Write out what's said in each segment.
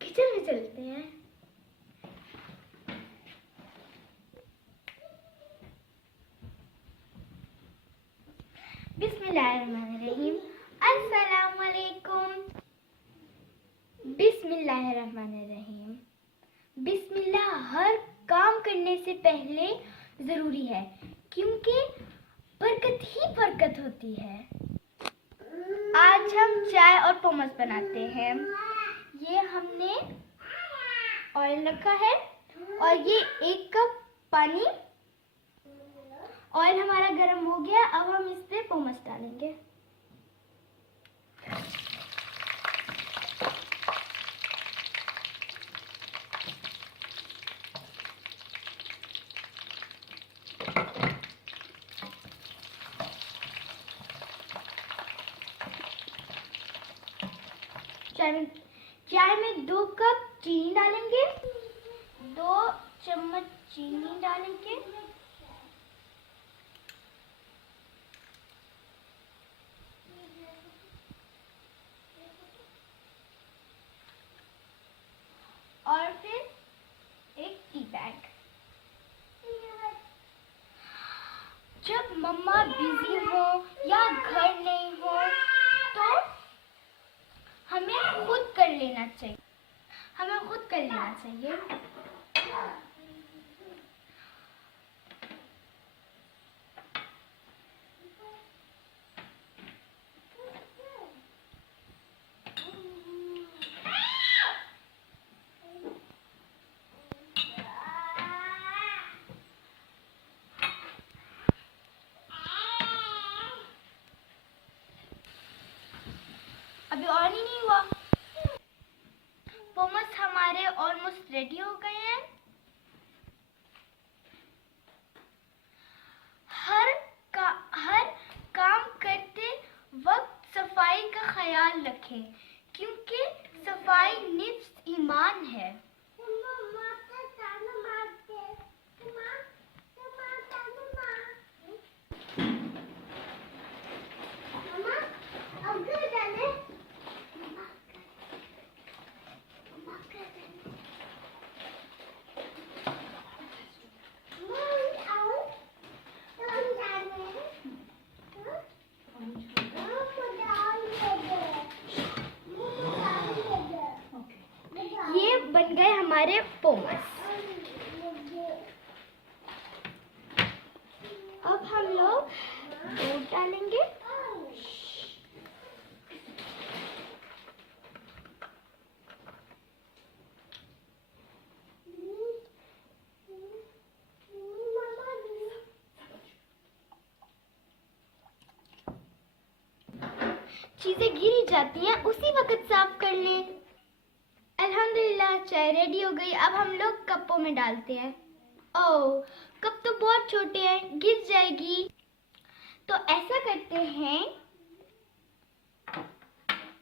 Kitchen में चलते हैं। बिस्मिल्लाहिर्रहमानिर्रहीम। अस्सलामुअलैकुम। बिस्मिल्लाहिर्रहमानिर्रहीम। बिस्मिल्लाह हर काम करने से पहले ज़रूरी है, क्योंकि बरकत ही बरकत होती है। आज हम चाय और पोमस बनाते हैं। ये हमने ऑयल रखा है और ये 1 कप पानी। ऑयल हमारा गर्म हो गया, अब हम इस पे पोमस डालेंगे। चाय में 2 कप चीनी डालेंगे, 2 चम्मच चीनी डालेंगे। और फिर 1 टी बैग। जब मम्मा बिजी हो या घर नहीं हो तो हमें खुद कर लेना चाहिए। अभी ऑन ही नहीं हुआ। पोमस हमारे ऑलमोस्ट रेडी हो गए हैं। हर काम करते वक्त सफाई का ख्याल रखें, क्योंकि सफाई निफ्स ईमान है। ये बन गए हमारे पोमस। अब हम लोग दूध डालेंगे। चीजें गिरी जाती हैं, उसी वक्त साफ कर लें। अल्हम्दुलिल्लाह चाय रेडी हो गई। अब हम लोग कपों में डालते हैं। ओह, कप तो बहुत छोटे हैं, गिर जाएगी। तो ऐसा करते हैं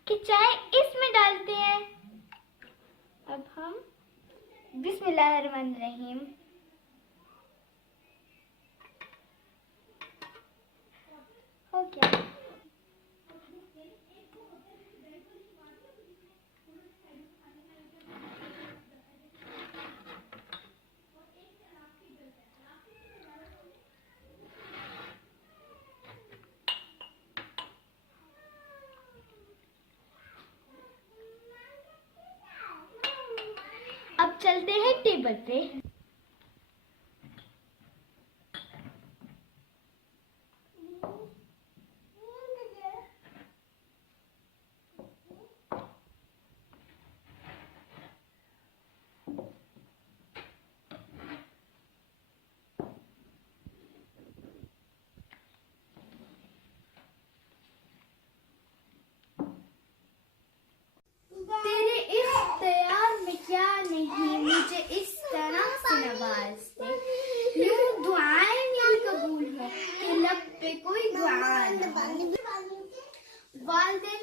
कि चाय इसमें डालते हैं। अब हम बिस्मिल्लाहिर्रहमानिर्रहीम। हो गया। अब चलते हैं टेबल पे। तेरे इख्तियार में क्या नहीं, मुझे इस तरह से नवाज दे, यूं दुआएं मेरी कबूल हो कि लब पे कोई दुआ न हो। वालिदैन